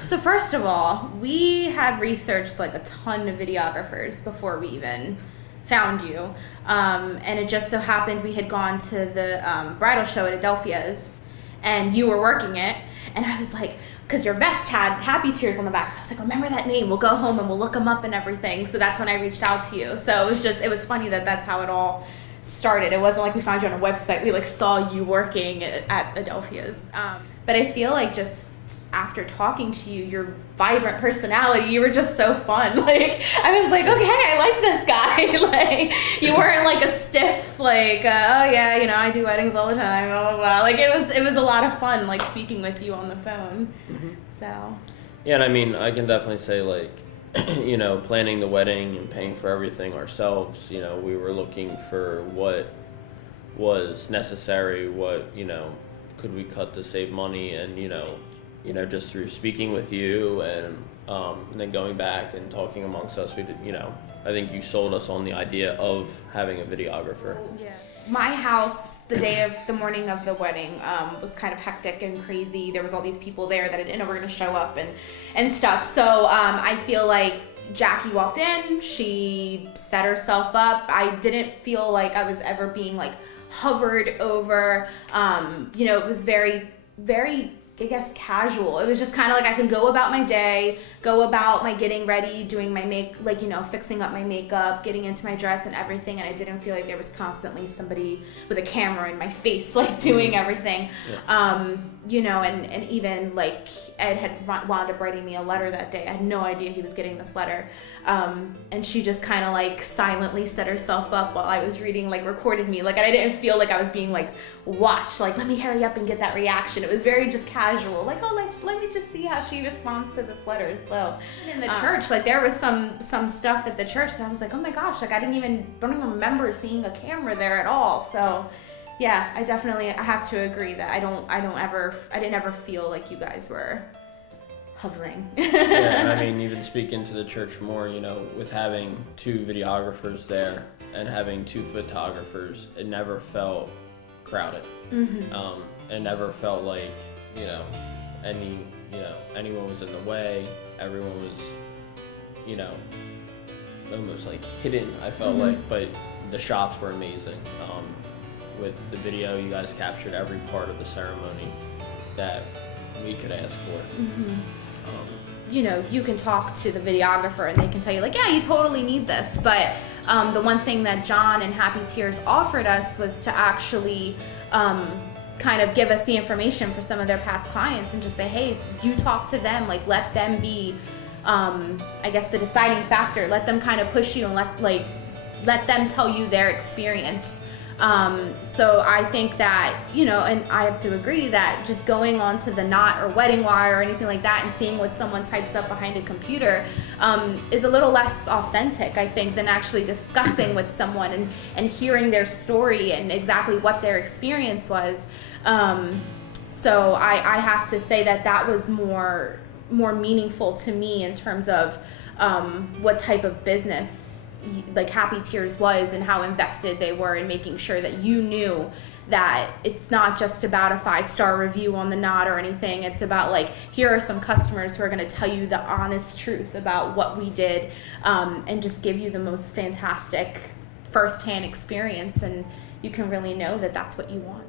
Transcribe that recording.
So first of all, we had researched like a ton of videographers before we even found you. And it just so happened we had gone to the bridal show at Adelphia's, and you were working it. And I was like, because your vest had Happy Tears on the back. So I was like, remember that name. We'll go home and we'll look them up and everything. So that's when I reached out to you. So it was funny that that's how it all started. It wasn't like we found you on a website. We like saw you working at Adelphia's. But I feel like just after talking to you, your vibrant personality, you were just so fun. Like, I was like, okay, I like this guy. Like, you weren't like a stiff, like, oh yeah, you know, I do weddings all the time, blah, blah, blah. Like, it was a lot of fun, like, speaking with you on the phone. Mm-hmm. So. Yeah, and I mean, I can definitely say, like, you know, planning the wedding and paying for everything ourselves, you know, we were looking for what was necessary, what, you know, could we cut to save money, and, you know, just through speaking with you and then going back and talking amongst us, we did, you know, I think you sold us on the idea of having a videographer. Yeah. My house, the morning of the wedding, was kind of hectic and crazy. There was all these people there that I didn't know were going to show up and stuff. So I feel like Jackie walked in, she set herself up. I didn't feel like I was ever being like hovered over. You know, it was very, very, I guess, casual. It was just kind of like I can go about my day, go about my getting ready, doing my like, you know, fixing up my makeup, getting into my dress and everything, and I didn't feel like there was constantly somebody with a camera in my face, like, doing everything. Yeah. You know, and even, like, Ed had wound up writing me a letter that day. I had no idea he was getting this letter. And she just kind of, like, silently set herself up while I was reading, like, recorded me. Like, I didn't feel like I was being, like, watched. Like, let me hurry up and get that reaction. It was very just casual. Like, oh, let me just see how she responds to this letter. So, in the church, like, there was some stuff at the church that I was like, oh my gosh, like, I don't even remember seeing a camera there at all. So, yeah, I have to agree that I didn't ever feel like you guys were hovering. Yeah, and I mean, even speaking to the church more, you know, with having 2 videographers there and having 2 photographers, it never felt crowded. Mm-hmm. It never felt like, you know, anyone was in the way. Everyone was, you know, almost like hidden, I felt like, but the shots were amazing. With the video, you guys captured every part of the ceremony that we could ask for. Mm-hmm. You know, you can talk to the videographer and they can tell you, like, yeah, you totally need this. But the one thing that John and Happy Tears offered us was to actually kind of give us the information for some of their past clients and just say, hey, you talk to them, like, let them be, I guess, the deciding factor. Let them kind of push you and let them tell you their experience. So I think that, you know, and I have to agree that just going onto the Knot or Wedding Wire or anything like that and seeing what someone types up behind a computer is a little less authentic, I think, than actually discussing with someone and hearing their story and exactly what their experience was. So I have to say that was more meaningful to me in terms of what type of business like Happy Tears was and how invested they were in making sure that you knew that it's not just about a 5-star review on the Knot or anything. It's about, like, here are some customers who are going to tell you the honest truth about what we did, and just give you the most fantastic firsthand experience, and you can really know that that's what you want.